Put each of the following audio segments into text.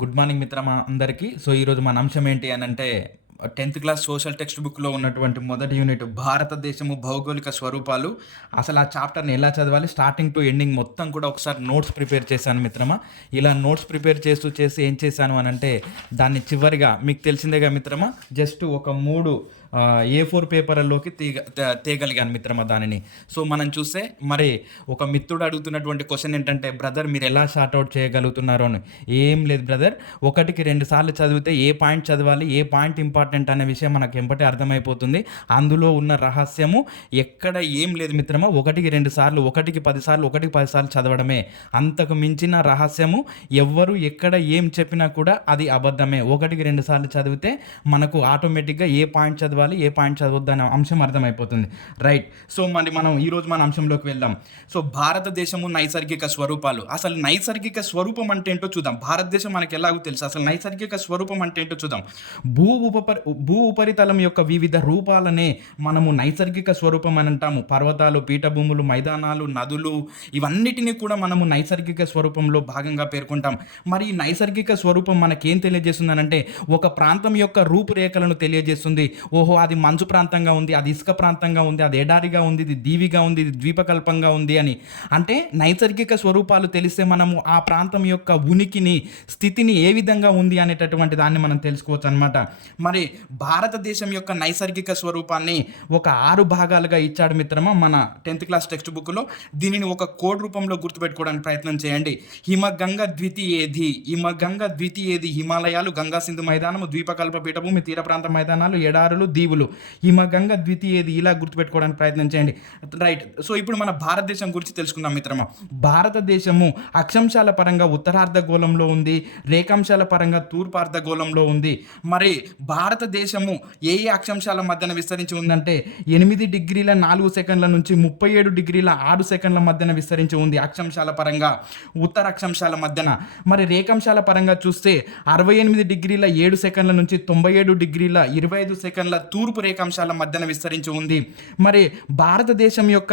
Good morning మిత్రమా అందరికీ. So, ఈరోజు మన అంశం ఏంటి అనంటే 10థ్ క్లాస్ సోషల్ టెక్స్ట్ బుక్‌లో ఉన్నటువంటి మొదటి యూనిట్ భారతదేశము భౌగోళిక స్వరూపాలు. అసలు ఆ చాప్టర్‌ని ఎలా చదవాలి స్టార్టింగ్ టు ఎండింగ్ మొత్తం కూడా ఒకసారి నోట్స్ ప్రిపేర్ చేశాను మిత్రమా. ఇలా నోట్స్ ప్రిపేర్ చేసి ఏం చేశాను అనంటే దాన్ని చివరిగా మీకు తెలిసిందేగా మిత్రమా, జస్ట్ ఒక 3 A4 పేపర్‌లోకి తేగలిగాను మిత్రమా దానిని. సో, మనం చూస్తే మరి ఒక మిత్రుడు అడుగుతున్నటువంటి క్వెషన్ ఏంటంటే, బ్రదర్ మీరు ఎలా షార్ట్ ఔట్ చేయగలుగుతున్నారు అని. ఏం లేదు బ్రదర్, ఒకటికి 2 సార్లు చదివితే ఏ పాయింట్ చదవాలి, ఏ పాయింట్ ఇంపార్టెంట్ అనే విషయం మనకు ఎంబటే అర్థమైపోతుంది. అందులో ఉన్న రహస్యము ఎక్కడ ఏం లేదు మిత్రమా. ఒకటికి 2 సార్లు, ఒకటికి 10 సార్లు, ఒకటికి 10 సార్లు చదవడమే. అంతకు మించిన రహస్యము ఎవ్వరు ఎక్కడ ఏం చెప్పినా కూడా అది అబద్ధమే. ఒకటికి 2 సార్లు చదివితే మనకు ఆటోమేటిక్‌గా ఏ పాయింట్ చదవాలి, ఏ పాయింట్ చదవద్దు అనే అంశం అర్థమైపోతుంది. రైట్. సో, మరి మనం ఈరోజు మన అంశంలోకి వెళ్దాం. సో, భారతదేశము నైసర్గిక స్వరూపాలు. అసలు నైసర్గిక స్వరూపం అంటే ఏంటో చూద్దాం. భారతదేశం మనకు ఎలాగో తెలుసు. అసలు నైసర్గిక స్వరూపం అంటే ఏంటో చూద్దాం. భూ ఉపరితలం యొక్క వివిధ రూపాలనే మనము నైసర్గిక స్వరూపం అని అంటాము. పర్వతాలు, పీఠభూములు, మైదానాలు, నదులు ఇవన్నిటిని కూడా మనము నైసర్గిక స్వరూపంలో భాగంగా పేర్కొంటాం. మరి ఈ నైసర్గిక స్వరూపం మనకేం తెలియజేస్తుందనంటే ఒక ప్రాంతం యొక్క రూపురేఖలను తెలియజేస్తుంది. ఓహో, అది మంచు ప్రాంతంగా ఉంది, అది ఇసుక ప్రాంతంగా ఉంది, అది ఎడారిగా ఉంది, ఇది దీవిగా ఉంది, ఇది ద్వీపకల్పంగా ఉంది అని. అంటే నైసర్గిక స్వరూపాలు తెలిస్తే మనము ఆ ప్రాంతం యొక్క ఉనికిని, స్థితిని ఏ విధంగా ఉంది అనేటటువంటి దాన్ని మనం తెలుసుకోవచ్చు అనమాట. మరి భారతదేశం యొక్క నైసర్గిక స్వరూపాన్ని ఒక 6 భాగాలుగా ఇచ్చాడు మిత్రమా మన 10th క్లాస్ టెక్స్ట్ బుక్లో. దీనిని ఒక కోడ్ రూపంలో గుర్తుపెట్టుకోవడానికి ప్రయత్నం చేయండి. హిమగంగ ద్వితీయేది హిమాలయాలు, గంగా సింధు మైదానము, ద్వీపకల్ప పీఠభూమి, తీర ప్రాంత మైదానాలు, ఎడారులు, దీవులు. హిమగంగ ద్వితీయేది ఇలా గుర్తుపెట్టుకోవడానికి ప్రయత్నం చేయండి. రైట్. సో, ఇప్పుడు మన భారతదేశం గురించి తెలుసుకుందాం మిత్రమా. భారతదేశము అక్షాంశాల పరంగా ఉత్తరార్ధగోళంలో ఉంది, రేఖాంశాల పరంగా తూర్పార్ధగోళంలో ఉంది. మరి భారతదేశము ఏ ఏ అక్షాంశాల మధ్యన విస్తరించి ఉందంటే 8 డిగ్రీల 4 సెకండ్ల నుంచి 37 డిగ్రీల 6 సెకండ్ల మధ్యన విస్తరించి ఉంది అక్షాంశాల పరంగా, ఉత్తర అక్షాంశాల మధ్యన. మరి రేఖాంశాల పరంగా చూస్తే 68 డిగ్రీల 7 సెకండ్ల నుంచి 97 డిగ్రీల 25 సెకండ్ల తూర్పు రేఖాంశాల మధ్యన విస్తరించి ఉంది. మరి భారతదేశం యొక్క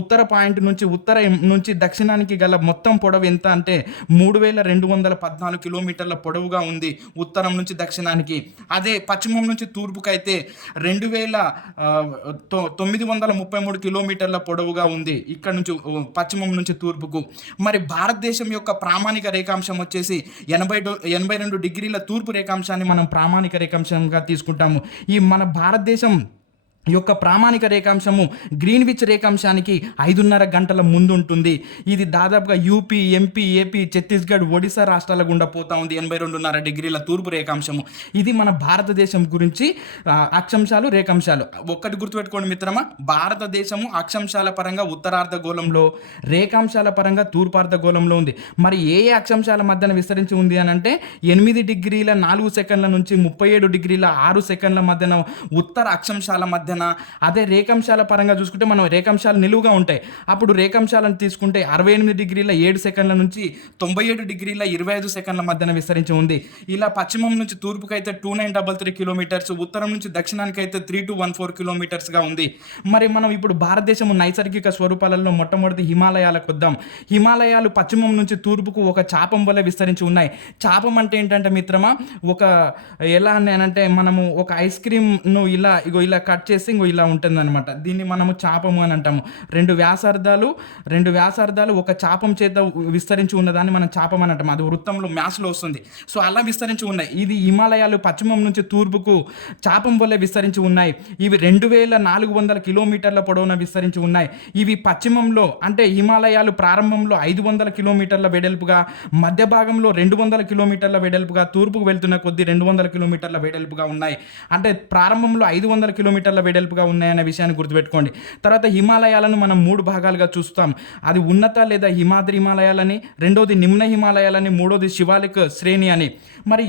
ఉత్తర పాయింట్ నుంచి దక్షిణానికి గల మొత్తం పొడవు ఎంత అంటే 3214 కిలోమీటర్ల పొడవుగా ఉంది ఉత్తరం నుంచి దక్షిణానికి. అదే పశ్చిమం నుంచి తూర్పుకైతే 2933 కిలోమీటర్ల పొడవుగా ఉంది ఇక్కడ నుంచి పశ్చిమం నుంచి తూర్పుకు. మరి భారతదేశం యొక్క ప్రామాణిక రేఖాంశం వచ్చేసి 82 డిగ్రీల తూర్పు రేఖాంశాన్ని మనం ప్రామాణిక రేఖాంశంగా తీసుకుంటాము. ఈ మన భారతదేశం యొక్క ప్రామాణిక రేఖాంశము గ్రీన్విచ్ రేఖాంశానికి 5:30 గంటల ముందు ఉంటుంది. ఇది దాదాపుగా UP, MP, AP, Chhattisgarh, Odisha రాష్ట్రాల గుండా పోతా ఉంది 82:30 డిగ్రీల తూర్పు రేఖాంశము. ఇది మన భారతదేశం గురించి అక్షాంశాలు, రేఖాంశాలు. ఒక్కటి గుర్తుపెట్టుకోండి మిత్రమా, భారతదేశము అక్షాంశాల పరంగా ఉత్తరార్ధగోళంలో, రేఖాంశాల పరంగా తూర్పార్ధగోళంలో ఉంది. మరి ఏ ఏ అక్షాంశాల మధ్యన విస్తరించి ఉంది అని అంటే 8 డిగ్రీల 4 సెకండ్ల నుంచి 37 డిగ్రీల 6 సెకండ్ల మధ్యన ఉత్తర అక్షాంశాల మధ్యన. అదే రేఖాంశాల పరంగా చూసుకుంటే మనం రేఖాంశాలు నిలువుగా ఉంటాయి. అప్పుడు రేఖాంశాలను తీసుకుంటే 68 డిగ్రీల 7 సెకండ్ల నుంచి 97 డిగ్రీల 25 సెకండ్ల మధ్యన విస్తరించి ఉంది. ఇలా పశ్చిమం నుంచి తూర్పుకైతే 2933 కిలోమీటర్స్, ఉత్తరం నుంచి దక్షిణానికి అయితే 3214 కిలోమీటర్స్గా ఉంది. మరి మనం ఇప్పుడు భారతదేశం నైసర్గిక స్వరూపాలలో మొట్టమొదటి హిమాలయాలకు వద్దాం. హిమాలయాలు పశ్చిమం నుంచి తూర్పుకు ఒక చాపం వల్ల విస్తరించి ఉన్నాయి. చాపం అంటే ఏంటంటే మిత్రమా, ఒక ఎలా అంటే మనము ఒక ఐస్ క్రీమ్ను ఇలా కట్ చేసి ఇలా ఉంటుందన్నమాట. దీన్ని మనము చాపము అని అంటాము. రెండు వ్యాసార్థాలు ఒక చాపం చేత విస్తరించి ఉన్నదాన్ని మనం చాపం అని అంటాము. అది వృత్తంలో మ్యాథ్స్లో వస్తుంది. సో, అలా విస్తరించి ఉన్నాయి. ఇది హిమాలయాలు పశ్చిమం నుంచి తూర్పుకు చాపం వల్ల విస్తరించి ఉన్నాయి. ఇవి 2400 కిలోమీటర్ల పొడవున విస్తరించి ఉన్నాయి. ఇవి పశ్చిమంలో అంటే హిమాలయాలు ప్రారంభంలో 500 కిలోమీటర్ల వెడల్పుగా, మధ్య భాగంలో 200 కిలోమీటర్ల వెడల్పుగా, తూర్పుకు వెళ్తున్న కొద్దీ 200 కిలోమీటర్ల వెడల్పుగా ఉన్నాయి. అంటే ప్రారంభంలో 500 కిలోమీటర్ల వెడల్పుగా ఉన్నాయనే విషయాన్ని గుర్తుపెట్టుకోండి. తర్వాత హిమాలయాలను మనం 3 భాగాలుగా చూస్తాం. అది ఉన్నత లేదా హిమాద్రి హిమాలయాలని, రెండోది నిమ్న హిమాలయాలని, మూడోది శివాలిక్ శ్రేణి అని. మరి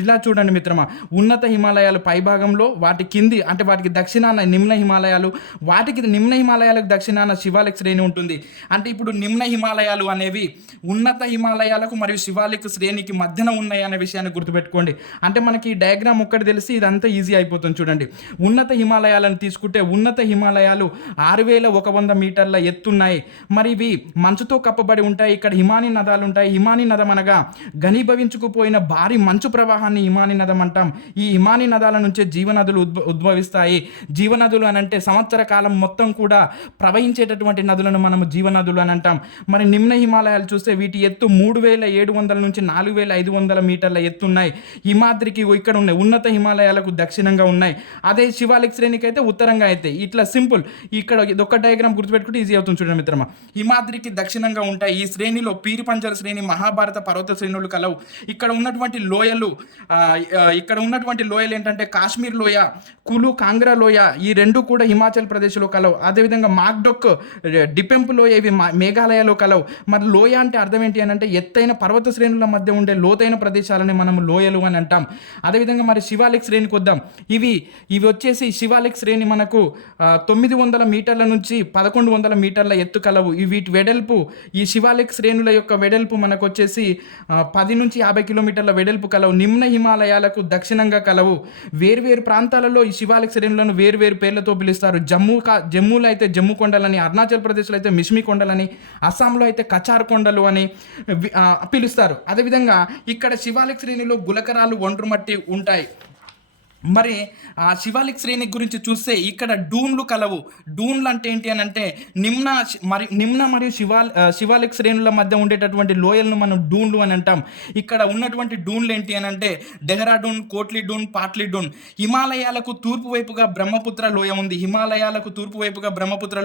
ఇలా చూడండి మిత్రమా, ఉన్నత హిమాలయాలు పై భాగంలో, వాటి కింది అంటే వాటికి దక్షిణాన నిమ్న హిమాలయాలు, వాటికి నిమ్న హిమాలయాలకు దక్షిణాన శివాలిక్ శ్రేణి ఉంటుంది. అంటే ఇప్పుడు నిమ్న హిమాలయాలు అనేవి ఉన్నత హిమాలయాలకు మరియు శివాలిక్ శ్రేణికి మధ్యన ఉన్నాయి అనే విషయాన్ని గుర్తుపెట్టుకోండి. అంటే మనకి ఈ డయాగ్రామ్ ఒక్కటి తెలిసి ఇదంతా ఈజీ అయిపోతుంది చూడండి. ఉన్నత హిమాలయాలను తీసుకుంటే ఉన్నత హిమాలయాలు 6,100 మీటర్ల ఎత్తున్నాయి. మరి ఇవి మంచుతో కప్పబడి ఉంటాయి. ఇక్కడ హిమానీ నదాలు ఉంటాయి. హిమానీ నదం అనగా ఘనీభవించుకుపోయిన భారీ మంచు ప్రవాహాన్ని హిమానీ నదం అంటాం. ఈ హిమానీ నదాల నుంచే జీవనదులు ఉద్భవిస్తాయి. జీవనదులు అని అంటే సంవత్సర కాలం మొత్తం కూడా ప్రవహించేటటువంటి నదులను మనము జీవనదులు అని అంటాం. మరి నిమ్న హిమాలయాలు చూస్తే వీటి ఎత్తు 3,700 నుంచి 4,500 మీటర్ల ఎత్తున్నాయి. హిమాద్రికి ఇక్కడ ఉన్నాయి, ఉన్నత హిమాలయాలకు దక్షిణంగా ఉన్నాయి. అదే శివాలిక్ శ్రేణికి అయితే ఉత్తరంగా అయితే. ఇట్లా సింపుల్. ఇక్కడ ఇదొక డయాగ్రామ్ గుర్తుపెట్టుకుంటే ఈజీ అవుతుంది చూడండి మిత్రమా. హిమాద్రికి దక్షిణంగా ఉంటాయి. ఈ శ్రేణిలో పీరిపంజర శ్రేణి, మహాభారత పర్వత శ్రేణులు కలవు. ఇక్కడ ఉన్నటువంటి లోయలు ఏంటంటే కాశ్మీర్ లోయ, కులు కాంగ్రా లోయ, ఈ రెండు కూడా హిమాచల్ ప్రదేశ్లో కలవు. అదేవిధంగా మాక్డొక్, డిపెంప్ లోయ, ఇవి మేఘాలయలో కలవు. మరి లోయ అంటే అర్థం ఏంటి అని అంటే ఎత్తైన పర్వత శ్రేణుల మధ్య ఉండే లోతైన ప్రదేశాలని మనం లోయలు అని అంటాం. అదేవిధంగా మరి శివాలిక్ శ్రేణికి వద్దాం. ఇవి వచ్చేసి శివాలిక్ శ్రేణి మనకు 900 మీటర్ల నుంచి 1,100 మీటర్ల ఎత్తు కలవు. వీటి వెడల్పు, ఈ శివాలిక్ శ్రేణుల యొక్క వెడల్పు మనకు వచ్చేసి 10 నుంచి 50 కిలోమీటర్ల వెడల్పు కలవు. నిమ్న హిమాలయాలకు దక్షిణంగా కలవు. వేర్వేరు ప్రాంతాలలో ఈ శివాలిక్ శ్రేణులను వేర్వేరు పేర్లతో పిలుస్తారు. జమ్మూలో అయితే జమ్మూ కొండలని, అరుణాచల్ ప్రదేశ్లో అయితే మిష్మి కొండలని, అస్సాంలో అయితే కచార్ కొండలు అని పిలుస్తారు. అదేవిధంగా ఇక్కడ శివాలిక్ శ్రేణిలో గులకరాలు, ఒండ్రుమట్టి ఉంటాయి. మరి ఆ శివాలిక్ శ్రేణి గురించి చూస్తే ఇక్కడ డూన్లు కలవు. డూన్లు అంటే ఏంటి అని అంటే నిమ్న మరియు శివాలిక్ శ్రేణుల మధ్య ఉండేటటువంటి లోయలను మనం డూన్లు అని అంటాం. ఇక్కడ ఉన్నటువంటి డూన్లు ఏంటి అని అంటే డెహ్రాడూన్, కోట్లీ డూన్, పాట్లీ డూన్. హిమాలయాలకు తూర్పు వైపుగా బ్రహ్మపుత్ర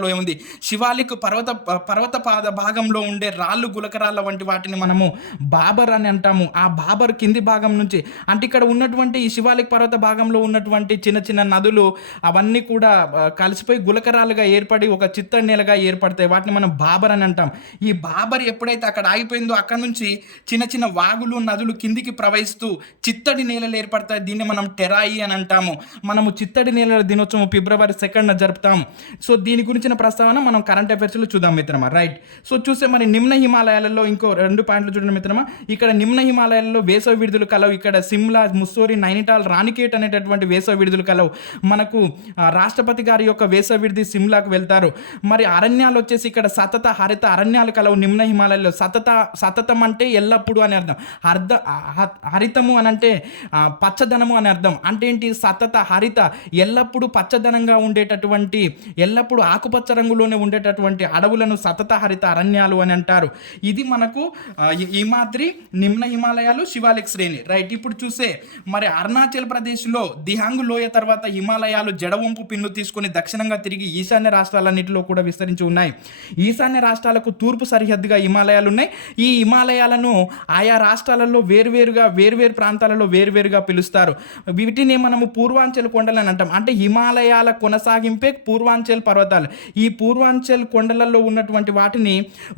లోయ ఉంది. శివాలిక్ పర్వత పాద భాగంలో ఉండే రాళ్ళు, గులకరాళ్ళ వంటి వాటిని మనము బాబర్ అని అంటాము. ఆ బాబర్ కింది భాగం నుంచి అంటే ఇక్కడ ఉన్నటువంటి ఈ శివాలిక్ పర్వత భాగంలో ఉన్నటువంటి చిన్న చిన్న నదులు అవన్నీ కూడా కలిసిపోయి గులకరాలుగా ఏర్పడి ఒక చిత్తడి నేలగా ఏర్పడతాయి. వాటిని మనం బాబర్ అని అంటాం. ఈ బాబర్ ఎప్పుడైతే అక్కడ ఆగిపోయిందో అక్కడ నుంచి చిన్న చిన్న వాగులు, నదులు కిందికి ప్రవహిస్తూ చిత్తడి నేలలు ఏర్పడతాయి. దీన్ని మనం టెరాయి అని అంటాము. మనము చిత్తడి నేలల దినోత్సవం February 2న జరుపుతాము. సో దీని గురించిన ప్రస్తావన మనం కరెంట్ అఫైర్స్లో చూద్దాం మిత్రమా. రైట్. సో చూస్తే మరి నిమ్న హిమాలయాలలో ఇంకో 2 పాయింట్లు చూడండి మిత్రమా. ఇక్కడ నిమ్న హిమాలయాలలో వేసవి విడుదల కలవు. ఇక్కడ సిమ్లా, ముస్సోరి, నైనిటాల్, రాణికేట్ అనేటటువంటి వేసవి విడుదల కలవు. మనకు రాష్ట్రపతి గారి యొక్క వేసవి విడిది సిమ్లాకు వెళ్తారు. మరి అరణ్యాలు వచ్చేసి ఇక్కడ సతత హరిత అరణ్యాలు కలవు నిమ్న హిమాలయాల్లో. సతతం అంటే ఎల్లప్పుడూ అని అర్థం. హరితము అని అంటే పచ్చదనము అని అర్థం. అంటే ఏంటి? సతత హరిత, ఎల్లప్పుడూ పచ్చదనంగా ఉండేటటువంటి, ఎల్లప్పుడూ ఆకుపచ్చ రంగులోనే ఉండేటటువంటి అడవులను సతత హరిత అరణ్యాలు అని అంటారు. ఇది మనకు హిమాద్రి, నిమ్న హిమాలయాలు, శివాలిక్ శ్రేణి. రైట్. ఇప్పుడు చూసే మరి అరుణాచల్ ప్రదేశ్లో దిహాంగ్ లోయ తర్వాత హిమాలయాలు జడవంపు పిన్ను తీసుకుని దక్షిణంగా తిరిగి ఈశాన్య రాష్ట్రాలన్నింటిలో కూడా విస్తరించి ఉన్నాయి. ఈశాన్య రాష్ట్రాలకు తూర్పు సరిహద్దుగా హిమాలయాలు ఉన్నాయి. ఈ హిమాలయాలను ఆయా రాష్ట్రాలలో వేర్వేరు ప్రాంతాలలో వేర్వేరుగా పిలుస్తారు. వీటిని మనము పూర్వాంచల్ కొండలు అని అంటాం. అంటే హిమాలయాల కొనసాగింపే పూర్వాంచల్ పర్వతాలు. ఈ పూర్వాంచల్ కొండలలో ఉన్నటువంటి వాటిని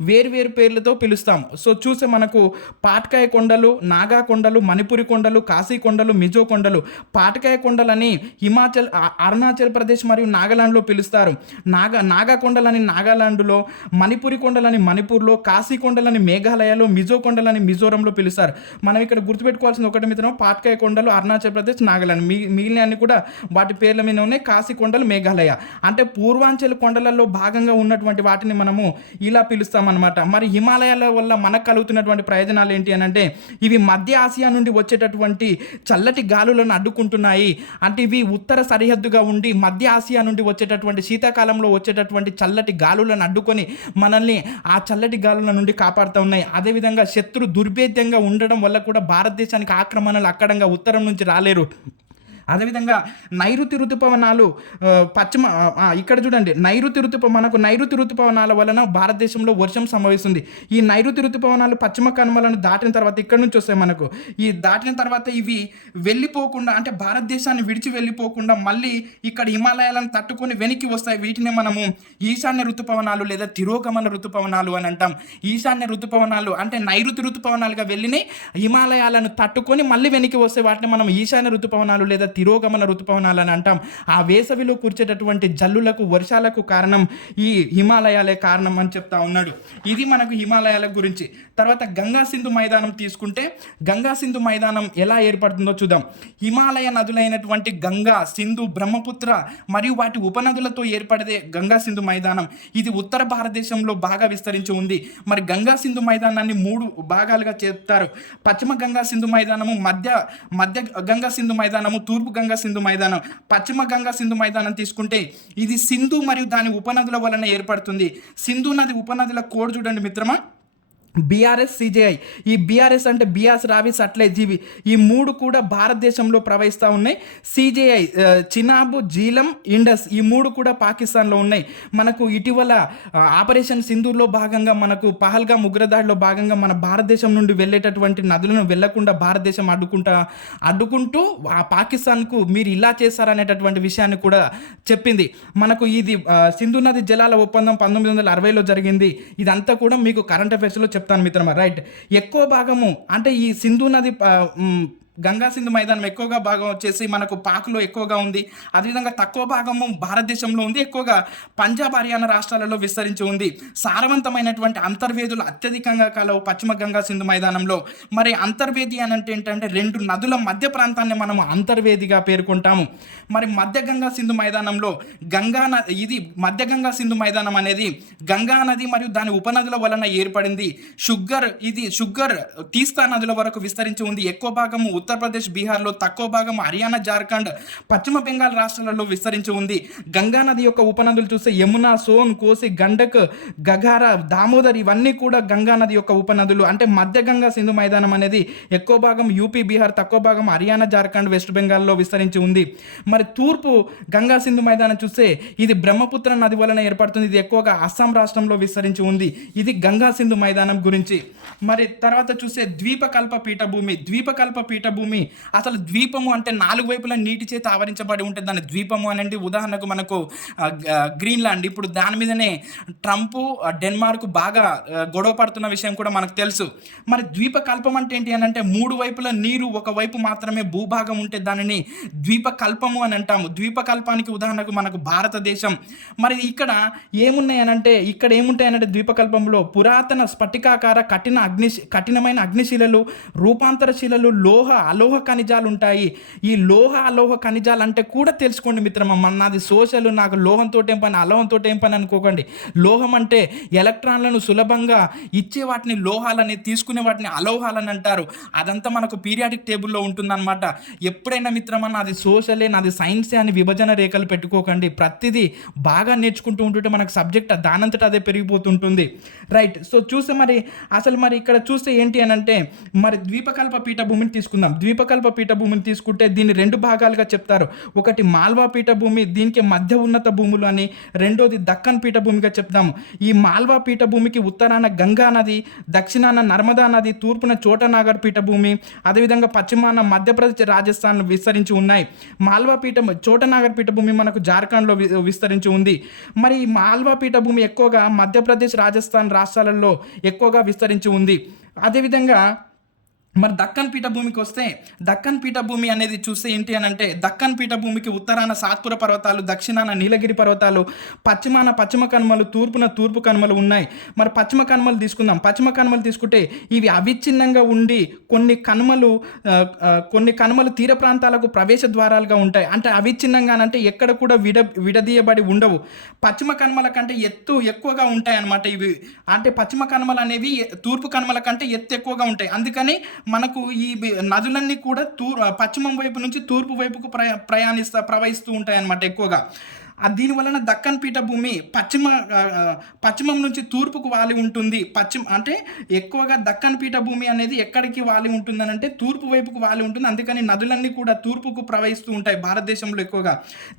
వేర్వేరు పేర్లతో పిలుస్తాం. సో చూసే మనకు పాట్కాయ కొండలు, నాగా కొండలు, మణిపురి కొండలు, కాశీ కొండలు, మిజో కొండలు. పాటకాయ కొండలని అరుణాచల్ ప్రదేశ్ మరియు నాగాలాండ్లో పిలుస్తారు. నాగా కొండలని నాగాలాండ్లో, మణిపురి కొండలని మణిపూర్లో, కాశీ కొండలని మేఘాలయలో, మిజో కొండలని మిజోరంలో పిలుస్తారు. మనం ఇక్కడ గుర్తుపెట్టుకోవాల్సిన ఒకటి మిత్రం, పాట్కాయ కొండలు అరుణాచల్ ప్రదేశ్, నాగాలాండ్, మిగిలిన అన్ని కూడా వాటి పేర్ల మీద ఉన్నాయి. కాశీ కొండలు మేఘాలయ. అంటే పూర్వాంచల్ కొండలలో భాగంగా ఉన్నటువంటి వాటిని మనము ఇలా పిలుస్తామన్నమాట. మరి హిమాలయాల వల్ల మనకు కలుగుతున్నటువంటి ప్రయోజనాలు ఏంటి అని అంటే ఇవి మధ్య ఆసియా నుండి వచ్చేటటువంటి చల్లటి గాలులను అడ్డుకుంటున్నాయి. అంటే ఇవి ఉత్తర సరిహద్దుగా ఉండి మధ్య ఆసియా నుండి వచ్చేటటువంటి శీతాకాలంలో వచ్చేటటువంటి చల్లటి గాలులను అడ్డుకొని మనల్ని ఆ చల్లటి గాలుల నుండి కాపాడుతూ ఉన్నాయి. అదేవిధంగా శత్రు దుర్భేద్యంగా ఉండడం వల్ల కూడా భారతదేశానికి ఆక్రమణలు అక్కడంగా ఉత్తరం నుంచి రాలేరు. అదేవిధంగా నైరుతి ఋతుపవనాలు ఇక్కడ చూడండి, మనకు నైరుతి ఋతుపవనాల వలన భారతదేశంలో వర్షం సంభవిస్తుంది. ఈ నైరుతి ఋతుపవనాలు పశ్చిమ కనుమలను దాటిన తర్వాత ఇక్కడ నుంచి వస్తాయి. మనకు ఈ దాటిన తర్వాత ఇవి వెళ్ళిపోకుండా, అంటే భారతదేశాన్ని విడిచి వెళ్ళిపోకుండా మళ్ళీ ఇక్కడ హిమాలయాలను తట్టుకొని వెనక్కి వస్తాయి. వీటిని మనము ఈశాన్య ఋతుపవనాలు లేదా తిరోగమన ఋతుపవనాలు అని అంటాం. ఈశాన్య ఋతుపవనాలు అంటే నైరుతి ఋతుపవనాలుగా వెళ్ళినాయి, హిమాలయాలను తట్టుకొని మళ్ళీ వెనక్కి వస్తే వాటిని మనం ఈశాన్య ఋతుపవనాలు లేదా తిరోగమన ఋతుపవనాలని అంటాం. ఆ వేసవిలో కురిచేటటువంటి జల్లులకు, వర్షాలకు కారణం ఈ హిమాలయాలే కారణం అని చెప్తా ఉన్నాడు. ఇది మనకు హిమాలయాల గురించి. తర్వాత గంగా సింధు మైదానం తీసుకుంటే, గంగా సింధు మైదానం ఎలా ఏర్పడుతుందో చూద్దాం. హిమాలయ నదులైనటువంటి గంగా, సింధు, బ్రహ్మపుత్ర మరియు వాటి ఉపనదులతో ఏర్పడే గంగా సింధు మైదానం ఇది ఉత్తర భారతదేశంలో బాగా విస్తరించి ఉంది. మరి గంగా సింధు మైదానాన్ని 3 భాగాలుగా చెప్తారు. పశ్చిమ గంగా సింధు మైదానము, మధ్య గంగా సింధు మైదానము, తూర్పు గంగా సింధు మైదానం. పశ్చిమ గంగా సింధు మైదానం తీసుకుంటే ఇది సింధు మరియు దాని ఉపనదుల వలన ఏర్పడుతుంది. సింధు నది ఉపనదుల కోడ్ చూడండి మిత్రమా, బీఆర్ఎస్ సిజేఐ. ఈ బీఆర్ఎస్ అంటే బియాస్, రావి, సట్లెజ్, ఇవి ఈ 3 కూడా భారతదేశంలో ప్రవహిస్తూ ఉన్నాయి. సిజేఐ చినాబ్, జీలం, ఇండస్ ఈ 3 కూడా పాకిస్తాన్లో ఉన్నాయి. మనకు ఇటీవల ఆపరేషన్ సింధూర్లో భాగంగా మనకు పహల్గామ్ ఉగ్రదాడిలో భాగంగా మన భారతదేశం నుండి వెళ్ళేటటువంటి నదులను వెళ్లకుండా భారతదేశం అడ్డుకుంటూ ఆ పాకిస్తాన్కు మీరు ఇలా చేశారనేటటువంటి విషయాన్ని కూడా చెప్పింది. మనకు ఇది సింధు నది జలాల ఒప్పందం 1960లో జరిగింది. ఇదంతా కూడా మీకు కరెంట్ అఫైర్స్లో చెప్తాను మిత్రమా. రైట్, ఎక్కువ భాగము అంటే ఈ సింధు నది గంగా సింధు మైదానం ఎక్కువగా భాగం వచ్చేసి మనకు పాక్లో ఎక్కువగా ఉంది. అదేవిధంగా తక్కువ భాగము భారతదేశంలో ఉంది. ఎక్కువగా పంజాబ్, హర్యానా రాష్ట్రాలలో విస్తరించి ఉంది. సారవంతమైనటువంటి అంతర్వేదులు అత్యధికంగా కలవు పశ్చిమ గంగా సింధు మైదానంలో. మరి అంతర్వేది అని అంటే ఏంటంటే 2 నదుల మధ్య ప్రాంతాన్ని మనము అంతర్వేదిగా పేర్కొంటాము. మరి మధ్య గంగా సింధు మైదానంలో ఇది మధ్య గంగా సింధు మైదానం అనేది గంగా నది మరియు దాని ఉపనదుల వలన ఏర్పడింది. షుగ్గర్ తీస్తా నదుల వరకు విస్తరించి ఉంది. ఎక్కువ భాగము ఉత్తరప్రదేశ్, బీహార్లో, తక్కువ భాగం హర్యానా, జార్ఖండ్, పశ్చిమ బెంగాల్ రాష్ట్రాలలో విస్తరించి ఉంది. గంగా నది యొక్క ఉపనదులు చూస్తే యమునా, సోన్, కోసి, గండక్, గగార, దామోదర్ ఇవన్నీ కూడా గంగా నది యొక్క ఉపనదులు. అంటే మధ్య గంగా సింధు మైదానం అనేది ఎక్కువ భాగం యూపీ, బీహార్, తక్కువ భాగం హర్యానా, జార్ఖండ్, వెస్ట్ బెంగాల్లో విస్తరించి ఉంది. మరి తూర్పు గంగా సింధు మైదానం చూస్తే ఇది బ్రహ్మపుత్ర నది వలన ఏర్పడుతుంది. ఇది ఎక్కువగా అస్సాం రాష్ట్రంలో విస్తరించి ఉంది. ఇది గంగా సింధు మైదానం గురించి. మరి తర్వాత చూస్తే ద్వీపకల్ప పీఠభూమి. అసలు ద్వీపము అంటే 4 వైపులా నీటి చేత ఆవరించబడి ఉంటుంది. దాని ద్వీపము అనేది ఉదాహరణకు మనకు గ్రీన్లాండ్. ఇప్పుడు దాని మీదనే ట్రంప్, డెన్మార్క్ బాగా గొడవ పడుతున్న విషయం కూడా మనకు తెలుసు. మరి ద్వీపకల్పం అంటే ఏంటి అని అంటే 3 వైపులా నీరు, ఒకవైపు మాత్రమే భూభాగం ఉంటే దానిని ద్వీపకల్పము అని అంటాము. ద్వీపకల్పానికి ఉదాహరణకు మనకు భారతదేశం. మరి ఇక్కడ ఏముంటాయనంటే ద్వీపకల్పంలో పురాతన స్ఫటికాకార కఠినమైన అగ్నిశిలలు, రూపాంతర శిలలు, లోహ అలోహ ఖనిజాలు ఉంటాయి. ఈ లోహ అలోహ ఖనిజాలు అంటే కూడా తెలుసుకోండి మిత్రమా. నాది సోషల్, నాకు లోహంతో ఏం పని, అలోహంతో ఏం పని అనుకోకండి. లోహం అంటే ఎలక్ట్రాన్లను సులభంగా ఇచ్చే వాటిని లోహాలని, తీసుకునే వాటిని అలోహాలని అంటారు. అదంతా మనకు పీరియాడిక్ టేబుల్లో ఉంటుందన్నమాట. ఎప్పుడైనా మిత్రమా నాది సోషలే, నాది సైన్సే అని విభజన రేఖలు పెట్టుకోకండి. ప్రతిదీ బాగా నేర్చుకుంటూ ఉంటుంటే మనకు సబ్జెక్ట్ దానంతట అదే పెరిగిపోతుంటుంది. రైట్, సో చూస్తే మరి ఇక్కడ చూస్తే ఏంటి అని అంటే మరి ద్వీపకల్ప పీఠభూమిని తీసుకుందాం. ద్వీపకల్ప పీఠభూమిని తీసుకుంటే దీన్ని 2 భాగాలుగా చెప్తారు. ఒకటి మాల్వా పీఠభూమి, దీనికి మధ్య ఉన్నత భూములు అని. రెండోది దక్కన్ పీఠభూమిగా చెప్తాము. ఈ మాల్వా పీఠభూమికి ఉత్తరాన గంగా నది, దక్షిణాన నర్మదా నది, తూర్పున చోటనాగర్ పీఠభూమి, అదేవిధంగా పశ్చిమాన మధ్యప్రదేశ్, రాజస్థాన్ విస్తరించి ఉన్నాయి. మాల్వా చోటనాగర్ పీఠభూమి మనకు జార్ఖండ్లో విస్తరించి ఉంది. మరి ఈ మాల్వా పీఠభూమి ఎక్కువగా మధ్యప్రదేశ్, రాజస్థాన్ రాష్ట్రాలలో ఎక్కువగా విస్తరించి ఉంది. అదేవిధంగా మరి దక్కన్ పీఠభూమికి వస్తే దక్కన్ పీఠభూమి అనేది చూస్తే ఏంటి అని అంటే దక్కన్ పీఠభూమికి ఉత్తరాన సాత్పుర పర్వతాలు, దక్షిణాన నీలగిరి పర్వతాలు, పశ్చిమాన పశ్చిమ కనుమలు, తూర్పున తూర్పు కనుమలు ఉన్నాయి. మరి పశ్చిమ కనుమలు తీసుకుందాం. పశ్చిమ కనుమలు తీసుకుంటే ఇవి అవిచ్ఛిన్నంగా ఉండి కొన్ని కనుమలు తీర ప్రాంతాలకు ప్రవేశ ద్వారాలుగా ఉంటాయి. అంటే అవిచ్ఛిన్నంగానంటే ఎక్కడ కూడా విడదీయబడి ఉండవు. పశ్చిమ కనుమల కంటే ఎత్తు ఎక్కువగా ఉంటాయి అన్నమాట. ఇవి అంటే పశ్చిమ కనుమలు అనేవి తూర్పు కనుమల కంటే ఎత్తు ఎక్కువగా ఉంటాయి. అందుకని మనకు ఈ నదులన్నీ కూడా పశ్చిమం వైపు నుంచి తూర్పు వైపుకు ప్రవహిస్తూ ఉంటాయి అన్నమాట ఎక్కువగా. దీనివలన దక్కన్ పీఠభూమి పశ్చిమం నుంచి తూర్పుకు వాలి ఉంటుంది. అంటే ఎక్కువగా దక్కన్ పీఠభూమి అనేది ఎక్కడికి వాలి ఉంటుందని అంటే తూర్పు వైపుకు వాలి ఉంటుంది. అందుకని నదులన్నీ కూడా తూర్పుకు ప్రవహిస్తూ ఉంటాయి భారతదేశంలో ఎక్కువగా.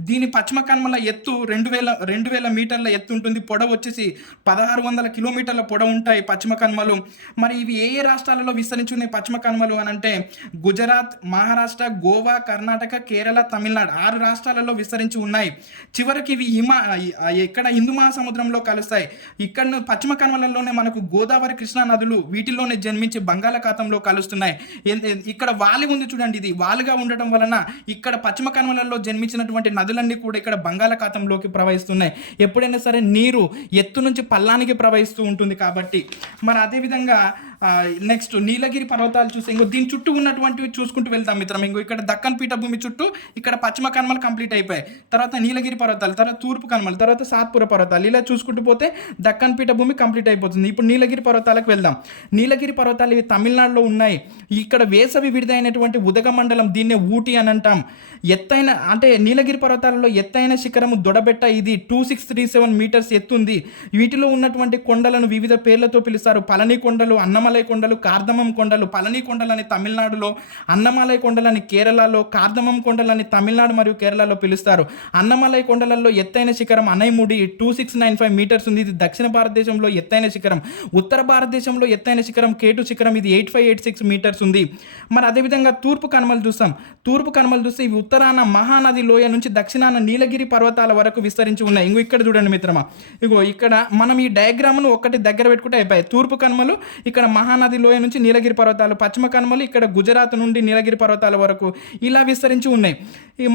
దీని పశ్చిమ కనుమల ఎత్తు 2000 మీటర్ల ఎత్తు ఉంటుంది. పొడవు వచ్చేసి 1600 కిలోమీటర్ల పొడవు ఉంటాయి పశ్చిమ కనుమలు. మరి ఇవి ఏ రాష్ట్రాలలో విస్తరించి ఉన్నాయి పశ్చిమ కనుమలు అని అంటే గుజరాత్, మహారాష్ట్ర, గోవా, కర్ణాటక, కేరళ, తమిళనాడు 6 రాష్ట్రాలలో విస్తరించి ఉన్నాయి. చివరి చివరికి ఇవి ఇక్కడ హిందూ మహాసముద్రంలో కలుస్తాయి. ఇక్కడ పశ్చిమ కనుమలలోనే మనకు గోదావరి, కృష్ణా నదులు వీటిల్లోనే జన్మించి బంగాళాఖాతంలో కలుస్తున్నాయి. ఇక్కడ వాలి ఉంది చూడండి, ఇది వాలుగా ఉండటం వలన ఇక్కడ పశ్చిమ కనుమలలో జన్మించినటువంటి నదులన్నీ కూడా ఇక్కడ బంగాళాఖాతంలోకి ప్రవహిస్తున్నాయి. ఎప్పుడైనా సరే నీరు ఎత్తు నుంచి పల్లానికి ప్రవహిస్తూ ఉంటుంది కాబట్టి. మరి అదేవిధంగా నెక్స్ట్ నీలగిరి పర్వతాలు చూస్తే ఇంకో దీని చుట్టూ ఉన్నటువంటివి చూసుకుంటూ వెళ్తాం మిత్రం. ఇంకో ఇక్కడ దక్కన్ పీఠభూమి చుట్టూ ఇక్కడ పశ్చిమ కనుమలు కంప్లీట్ అయిపోయాయి. తర్వాత నీలగిరి పర్వతాలు, తర్వాత తూర్పు కనుమలు, తర్వాత సాత్పుర పర్వతాలు, ఇలా చూసుకుంటూ పోతే దక్కన్ పీఠభూమి కంప్లీట్ అయిపోతుంది. ఇప్పుడు నీలగిరి పర్వతాలకు వెళ్దాం. నీలగిరి పర్వతాలు ఇవి తమిళనాడులో ఉన్నాయి. ఇక్కడ వేసవి విడుదలైనటువంటి ఉదగమండలం, దీన్నే ఊటీ అని అంటాం. ఎత్తైన అంటే నీలగిరి పర్వతాలలో ఎత్తైన శిఖరము దొడబెట్ట, ఇది 2637 మీటర్స్ ఎత్తుంది. వీటిలో ఉన్నటువంటి కొండలను వివిధ పేర్లతో పిలుస్తారు. పళని కొండలు, అన్నమలై కొండలు, కార్దమం కొండలు. పళని కొండలని తమిళనాడులో, అన్నమలై కొండలని కేరళలో, కార్దమం కొండలని తమిళనాడు మరియు కేరళలో పిలుస్తారు. అన్నమలై కొండలలో ఎత్తైన శిఖరం అనైముడి 2695 మీటర్స్ ఉంది. ఇది దక్షిణ భారతదేశంలో ఎత్తైన శిఖరం. ఉత్తర భారతదేశంలో ఎత్తైన శిఖరం కేటు శిఖరం, ఇది 8586 మీటర్స్ ఉంది. మరి అదేవిధంగా తూర్పు కనుమలు చూస్తాం. తూర్పు కనుమలు చూస్తే ఇవి ఉత్తరాన మహానది లోయ నుంచి దక్షిణాన నీలగిరి పర్వతాల వరకు విస్తరించి ఉన్నాయి. ఇంకో ఇక్కడ చూడండి మిత్రమా, ఇగో ఇక్కడ మనం ఈ డయాగ్రామ్ను ఒకటి దగ్గర పెట్టుకుంటే అయిపోయాయి. తూర్పు కనుమలు ఇక్కడ మహానది లోయ నుంచి నీలగిరి పర్వతాలు, పశ్చిమ కనుమలు ఇక్కడ గుజరాత్ నుండి నీలగిరి పర్వతాల వరకు ఇలా విస్తరించి ఉన్నాయి.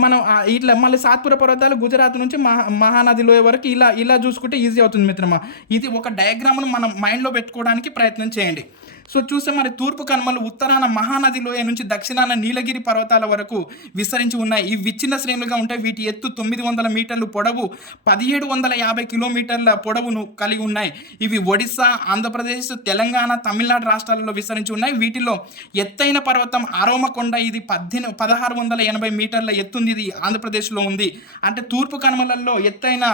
మనం ఇట్లా మళ్ళీ సాత్పుర పర్వతాలు గుజరాత్ నుంచి మహానది లోయ వరకు ఇలా చూసుకుంటే ఈజీ అవుతుంది మిత్రమా. ఇది ఒక డయాగ్రామ్ను మనం మైండ్లో పెట్టుకోవడానికి ప్రయత్నం చేయండి. సో చూస్తే మరి తూర్పు కనుమలు ఉత్తరాన మహానది లోయ నుంచి దక్షిణాన నీలగిరి పర్వతాల వరకు విస్తరించి ఉన్నాయి. ఇవి విచ్ఛిన్న శ్రేణులుగా ఉంటాయి. వీటి ఎత్తు 900 మీటర్లు, పొడవు 1750 కిలోమీటర్ల పొడవును కలిగి ఉన్నాయి. ఇవి ఒడిశా, ఆంధ్రప్రదేశ్, తెలంగాణ, తమిళనాడు రాష్ట్రాలలో విస్తరించి ఉన్నాయి. వీటిలో ఎత్తైన పర్వతం ఆరోమకొండ, ఇది 1680 మీటర్ల ఎత్తుంది. ఇది ఆంధ్రప్రదేశ్లో ఉంది. అంటే తూర్పు కనుమలలో ఎత్తైన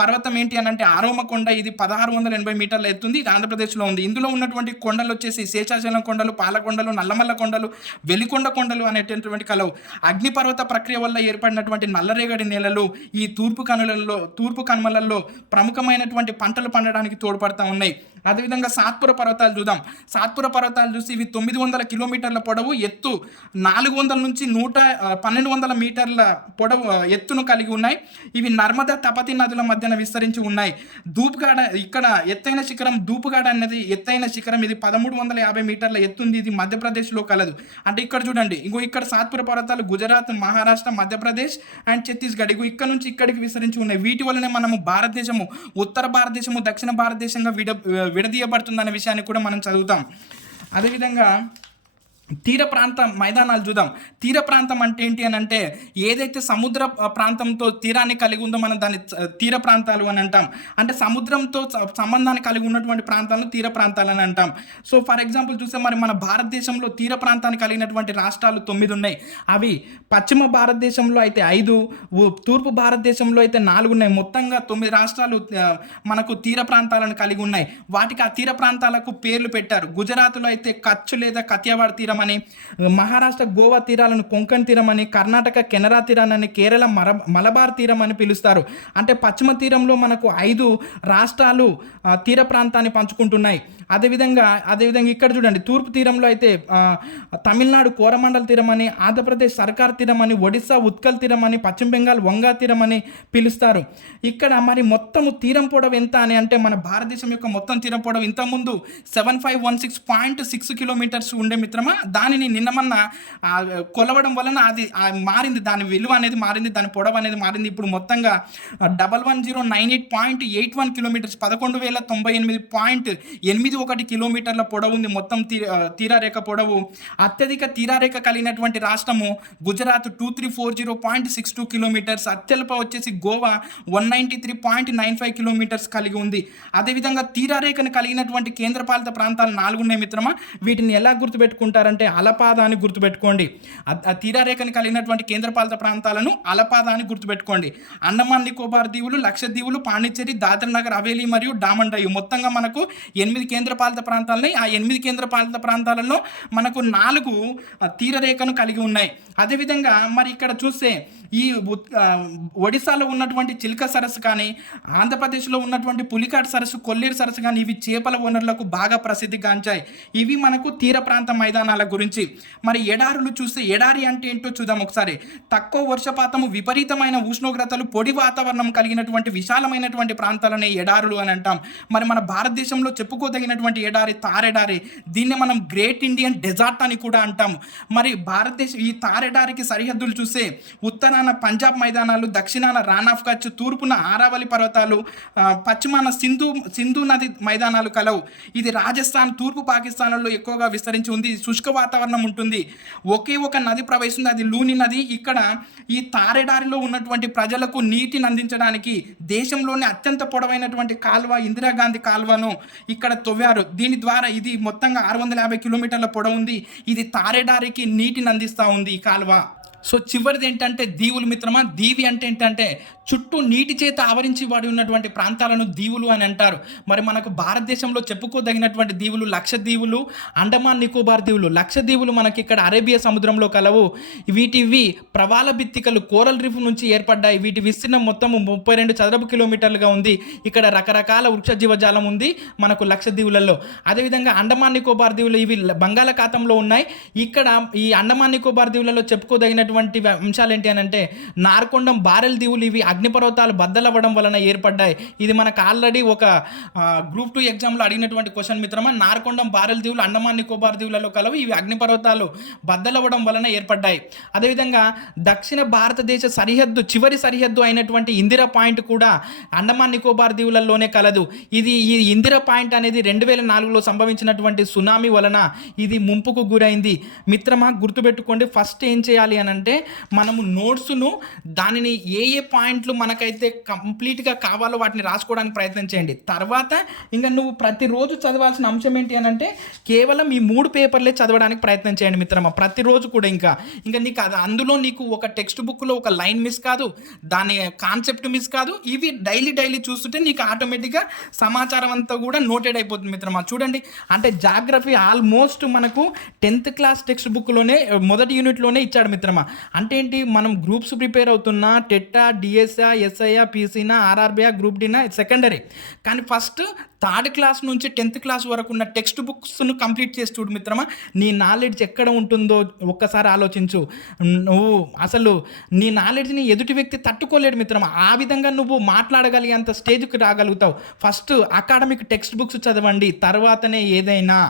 పర్వతం ఏంటి అని అంటే ఆరోమకొండ, ఇది 1680 మీటర్ల ఎత్తుంది. ఇది ఆంధ్రప్రదేశ్లో ఉంది. ఇందులో ఉన్నటువంటి కొండలు వచ్చేసి శేషాచలం కొండలు, పాలకొండలు, నల్లమల్ల కొండలు, వెలికొండ కొండలు అనేటటువంటి కలవు. అగ్నిపర్వత ప్రక్రియ వల్ల ఏర్పడినటువంటి నల్లరేగడి నేలలు ఈ తూర్పు కనుమలలో ప్రముఖమైనటువంటి పంటలు పండడానికి తోడ్పడతా ఉన్నాయి. అదేవిధంగా సాత్పుర పర్వతాలు చూద్దాం. సాత్పుర పర్వతాలు చూసి ఇవి 900 కిలోమీటర్ల పొడవు, ఎత్తు 400 నుంచి 1200 మీటర్ల పొడవు ఎత్తును కలిగి ఉన్నాయి. ఇవి నర్మదా, తపతి నదుల మధ్యన విస్తరించి ఉన్నాయి. ధూప్గాడ, ఇక్కడ ఎత్తైన శిఖరం ధూప్గాడ అనేది ఎత్తైన శిఖరం, ఇది 1350 మీటర్ల ఎత్తుంది. ఇది మధ్యప్రదేశ్లో కలదు. అంటే ఇక్కడ చూడండి, ఇక్కడ సాత్పుర పర్వతాలు గుజరాత్, మహారాష్ట్ర, మధ్యప్రదేశ్ అండ్ ఛత్తీస్గఢ్ ఇక్కడ నుంచి ఇక్కడికి విస్తరించి ఉన్నాయి. వీటి వల్లనే మనము భారతదేశము ఉత్తర భారతదేశము, దక్షిణ భారతదేశంగా విడదీయబడుతుందనే విషయాన్ని కూడా మనం చదువుతాం. అదేవిధంగా తీర ప్రాంత మైదానాలు చూద్దాం. తీర ప్రాంతం అంటే ఏంటి అని అంటే ఏదైతే సముద్ర ప్రాంతంతో తీరాన్ని కలిగి ఉందో మనం దాన్ని తీర ప్రాంతాలు అని అంటాం. అంటే సముద్రంతో సంబంధాన్ని కలిగి ఉన్నటువంటి ప్రాంతాలను తీర ప్రాంతాలు అని అంటాం. సో ఫర్ ఎగ్జాంపుల్ చూస్తే మరి మన భారతదేశంలో తీర ప్రాంతాన్ని కలిగినటువంటి రాష్ట్రాలు 9 ఉన్నాయి. అవి పశ్చిమ భారతదేశంలో అయితే 5, తూర్పు భారతదేశంలో అయితే 4 ఉన్నాయి. మొత్తంగా 9 రాష్ట్రాలు మనకు తీర ప్రాంతాలను కలిగి ఉన్నాయి. వాటికి ఆ తీర ప్రాంతాలకు పేర్లు పెట్టారు. గుజరాత్లో అయితే కచ్ లేదా కతియావాడ తీరం అని, మహారాష్ట్ర గోవా తీరాలను కొంకణ్ తీరం అని, కర్ణాటక కెనరా తీరాన్ని, కేరళ మలబార్ తీరం అని పిలుస్తారు. అంటే పశ్చిమ తీరంలో మనకు 5 రాష్ట్రాలు తీర ప్రాంతాన్ని పంచుకుంటున్నాయి. అదేవిధంగా ఇక్కడ చూడండి, తూర్పు తీరంలో అయితే తమిళనాడు కోరమండల్ తీరం అని, ఆంధ్రప్రదేశ్ సర్కార్ తీరం అని, ఒడిశా ఉత్కల్ తీరం అని, పశ్చిమ బెంగాల్ వంగా తీరం అని పిలుస్తారు. ఇక్కడ మరి మొత్తము తీరం పొడవు ఎంత అని అంటే మన భారతదేశం యొక్క మొత్తం తీరం పొడవు ఇంతకుముందు 7516.6 కిలోమీటర్స్ ఉండే మిత్రమా. దానిని నిన్నమన్న కొలవడం వలన అది మారింది, దాని విలువ అనేది మారింది, దాని పొడవు అనేది మారింది. ఇప్పుడు మొత్తంగా 11098.81 కిలోమీటర్స్, 11,098.81 కిలోమీటర్ల పొడవు ఉంది మొత్తం తీరారేఖ పొడవు. అత్యధిక తీరారేఖ కలిగినటువంటి రాష్ట్రము గుజరాత్ 2340.62 కిలోమీటర్స్. అత్యల్ప వచ్చేసి గోవా 193.95 కిలోమీటర్స్ కలిగి ఉంది. అదేవిధంగా తీరారేఖను కలిగినటువంటి కేంద్రపాలిత ప్రాంతాలు 4 ఉన్నాయి మిత్రమా. వీటిని ఎలా గుర్తుపెట్టుకుంటారంటే అలపాద అని గుర్తుపెట్టుకోండి. ఆ తీరారేఖను కలిగినటువంటి కేంద్రపాలిత ప్రాంతాలను అలపాద అని గుర్తుపెట్టుకోండి. అండమాన్ నికోబార్ దీవులు, లక్షద్వీపులు, పాండిచ్చేరి, దాద్రా నగర్ హవేలీ మరియు డామన్ డయ్యు మొత్తంగా మనకు 8 కేంద్రపాలిత ప్రాంతాలని. ఆ 8 కేంద్రపాలిత ప్రాంతాలలో మనకు 4 తీరరేఖను కలిగి ఉన్నాయి. అదేవిధంగా మరి ఇక్కడ చూస్తే ఈ ఒడిశాలో ఉన్నటువంటి చిల్క సరస్సు కానీ, ఆంధ్రప్రదేశ్లో ఉన్నటువంటి పులికాట్ సరస్సు, కొల్లేరు సరస్సు కానీ ఇవి చేపల వనరులకు బాగా ప్రసిద్ధిగాంచాయి. ఇవి మనకు తీర ప్రాంత మైదానాలు ప్రాంతాల గురించి. మరి ఎడారులు చూస్తే ఎడారి అంటే ఏంటో చూద్దాం ఒకసారి. తక్కువ వర్షపాతము, విపరీతమైన ఉష్ణోగ్రతలు, పొడి వాతావరణం కలిగినటువంటి విశాలమైనటువంటి ప్రాంతాలనే ఎడారులు అని అంటాం. మరి మన భారతదేశంలో చెప్పుకోదగినటువంటి ఎడారి తారెడారి. దీన్ని మనం గ్రేట్ ఇండియన్ డెజార్ట్ అని కూడా అంటాం. మరి ఈ తారెడారికి సరిహద్దులు చూస్తే ఉత్తరాన పంజాబ్ మైదానాలు, దక్షిణాన రాన్ ఆఫ్ కచ్, తూర్పున ఆరావళి పర్వతాలు, పశ్చిమాన సింధు నది మైదానాలు కలవు. ఇది రాజస్థాన్, తూర్పు పాకిస్తాన్లలో ఎక్కువగా విస్తరించి ఉంది. శుష్క వాతావరణం ఉంటుంది. ఒకే ఒక నది ప్రవహిస్తుంది, అది లూని నది. ఇక్కడ ఈ తారెడారిలో ఉన్నటువంటి ప్రజలకు నీటిని అందించడానికి దేశంలోనే అత్యంత పొడవైనటువంటి కాల్వ ఇందిరాగాంధీ కాల్వను ఇక్కడ తవ్వారు. దీని ద్వారా ఇది మొత్తంగా 650 కిలోమీటర్ల పొడవు ఉంది. ఇది తారెడారికి నీటిని అందిస్తూ ఉంది ఈ కాల్వ. సో చివరిది ఏంటంటే దీవులు మిత్రమా. దీవి అంటే ఏంటంటే చుట్టూ నీటి చేత ఆవరించి వాడి ఉన్నటువంటి ప్రాంతాలను దీవులు అని అంటారు. మరి మనకు భారతదేశంలో చెప్పుకోదగినటువంటి దీవులు లక్షద్వీపులు, అండమాన్ నికోబార్ దీవులు. లక్షద్వీపులు మనకి ఇక్కడ అరేబియా సముద్రంలో కలవు. వీటివి ప్రవాల భిత్తికలు కోరల్ రీఫ్ నుంచి ఏర్పడ్డాయి. వీటి విస్తీర్ణం మొత్తం 32 చదరపు కిలోమీటర్లుగా ఉంది. ఇక్కడ రకరకాల వృక్ష జీవజాలం ఉంది మనకు లక్షద్వీపులలో. అదేవిధంగా అండమాన్ నికోబార్ దీవులు ఇవి బంగాళాఖాతంలో ఉన్నాయి. ఇక్కడ ఈ అండమాన్ నికోబార్ దీవులలో చెప్పుకోదగినటువంటి అంశాలు ఏంటి అని అంటే నార్కొండం, బారెల్ దీవులు. ఇవి అగ్నిపర్వతాలు బద్దలవ్వడం వలన ఏర్పడ్డాయి. ఇది మనకు ఆల్రెడీ ఒక గ్రూప్ 2 ఎగ్జామ్లో అడిగినటువంటి క్వశ్చన్ మిత్రమా. నార్కొండం, బారెల్ దీవులు అండమాన్ నికోబార్ దీవులలో కలవు. ఇవి అగ్నిపర్వతాలు బద్దలవ్వడం వలన ఏర్పడ్డాయి. అదేవిధంగా దక్షిణ భారతదేశ సరిహద్దు, చివరి సరిహద్దు అయినటువంటి ఇందిరా పాయింట్ కూడా అండమాన్ నికోబార్ దీవులలోనే కలదు. ఈ ఇందిరా పాయింట్ అనేది 2004లో సంభవించినటువంటి సునామీ వలన ఇది ముంపుకు గురైంది. మిత్రమా గుర్తుపెట్టుకోండి, ఫస్ట్ ఏం చేయాలి అని అంటే మనము నోట్స్ను దానిని ఏ పాయింట్లు మనకైతే కంప్లీట్గా కావాలో వాటిని రాసుకోవడానికి ప్రయత్నం చేయండి. తర్వాత ఇంకా నువ్వు ప్రతిరోజు చదవాల్సిన అంశం ఏంటి అని అంటే కేవలం ఈ 3 పేపర్లే చదవడానికి ప్రయత్నం చేయండి మిత్రమా. ప్రతిరోజు కూడా ఇంకా నీకు అందులో నీకు ఒక టెక్స్ట్ బుక్లో ఒక లైన్ మిస్ కాదు, దాని కాన్సెప్ట్ మిస్ కాదు. ఇవి డైలీ చూస్తుంటే నీకు ఆటోమేటిక్గా సమాచారం అంతా కూడా నోటెడ్ అయిపోతుంది మిత్రమా. చూడండి, అంటే జాగ్రఫీ ఆల్మోస్ట్ మనకు 10th క్లాస్ టెక్స్ట్ బుక్లోనే మొదటి యూనిట్లోనే ఇచ్చాడు మిత్రమా. అంటే ఏంటి, మనం గ్రూప్స్ ప్రిపేర్ అవుతున్నా, టెట్టా, డిఎస్ఆ, ఎస్ఐఆ, పీసీనా, ఆర్ఆర్బిఆ, గ్రూప్ డీనా సెకండరీ. కానీ ఫస్ట్ 3rd క్లాస్ నుంచి 10th క్లాస్ వరకు ఉన్న టెక్స్ట్ బుక్స్ను కంప్లీట్ చేసి చూడు మిత్రమా. నీ నాలెడ్జ్ ఎక్కడ ఉంటుందో ఒక్కసారి ఆలోచించు. నువ్వు అసలు నీ నాలెడ్జ్ని ఎదుటి వ్యక్తి తట్టుకోలేడు మిత్రమా. ఆ విధంగా నువ్వు మాట్లాడగలిగేంత స్టేజ్కి రాగలుగుతావు. ఫస్ట్ అకాడమిక్ టెక్స్ట్ బుక్స్ చదవండి, తర్వాతనే ఏదైనా.